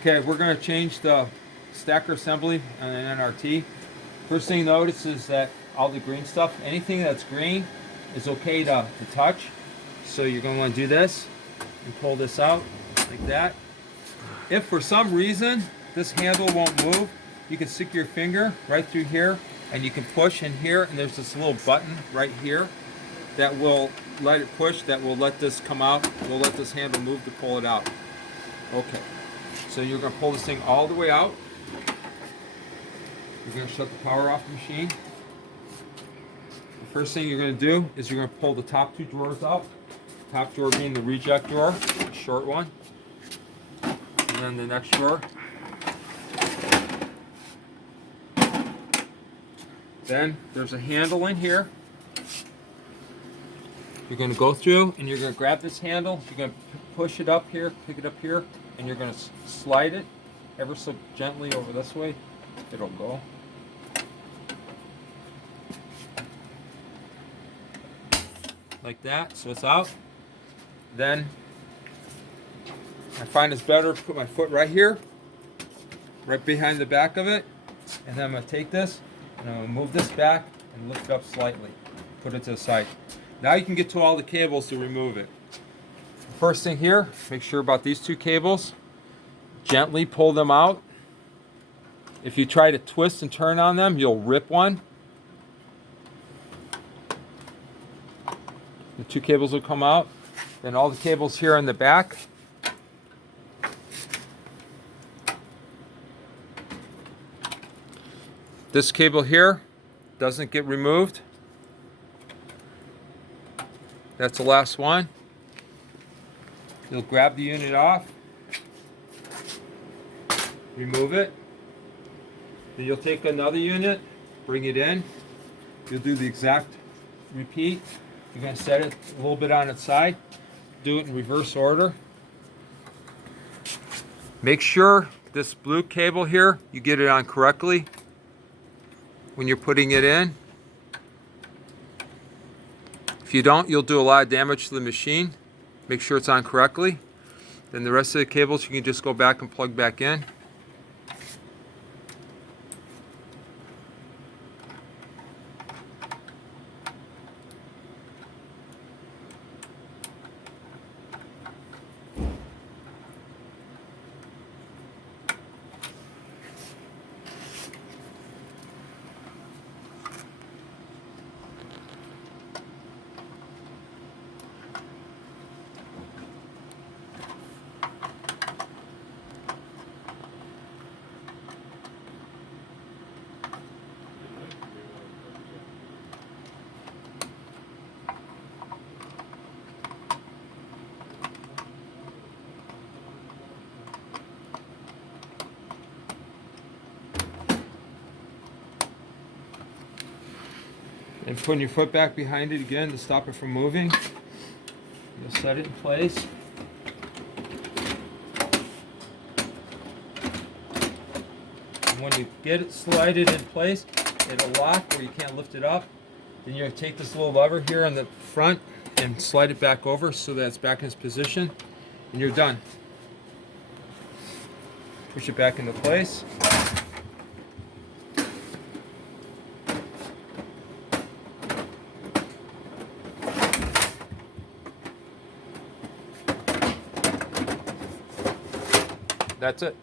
Okay, we're going to change the stacker assembly on an NRT. First thing you notice is that all the green stuff, anything that's green is okay to touch. So you're going to want to do this and pull this out like that. If for some reason this handle won't move, you can stick your finger right through here and you can push in here, and there's this little button right here that will let it push, that will let this come out, will let this handle move to pull it out. Okay, so you're going to pull this thing all the way out. You're going to shut the power off the machine. The first thing you're going to do is you're going to pull the top two drawers out. Top drawer being the reject drawer, the short one. And then the next drawer. Then there's a handle in here. You're going to go through and you're going to grab this handle. You're going to push it up here, pick it up here, and you're going to slide it ever so gently over this way. It'll go. Like that, so it's out. Then I find it's better to put my foot right here, right behind the back of it, and then I'm going to take this and I'm going to move this back and lift it up slightly. Put it to the side. Now you can get to all the cables to remove it. First thing here, make sure about these two cables. Gently pull them out. If you try to twist and turn on them, you'll rip one. The two cables will come out. Then all the cables here on the back. This cable here doesn't get removed. That's the last one. You'll grab the unit off, remove it. Then you'll take another unit, bring it in. You'll do the exact repeat. You're going to set it a little bit on its side. Do it in reverse order. Make sure this blue cable here, you get it on correctly when you're putting it in. If you don't, you'll do a lot of damage to the machine. Make sure it's on correctly. Then the rest of the cables you can just go back and plug back in. And putting your foot back behind it again to stop it from moving. You'll set it in place. And when you get it slided in place, it'll lock where you can't lift it up. Then you'll take this little lever here on the front and slide it back over so that it's back in its position. And you're done. Push it back into place. That's it.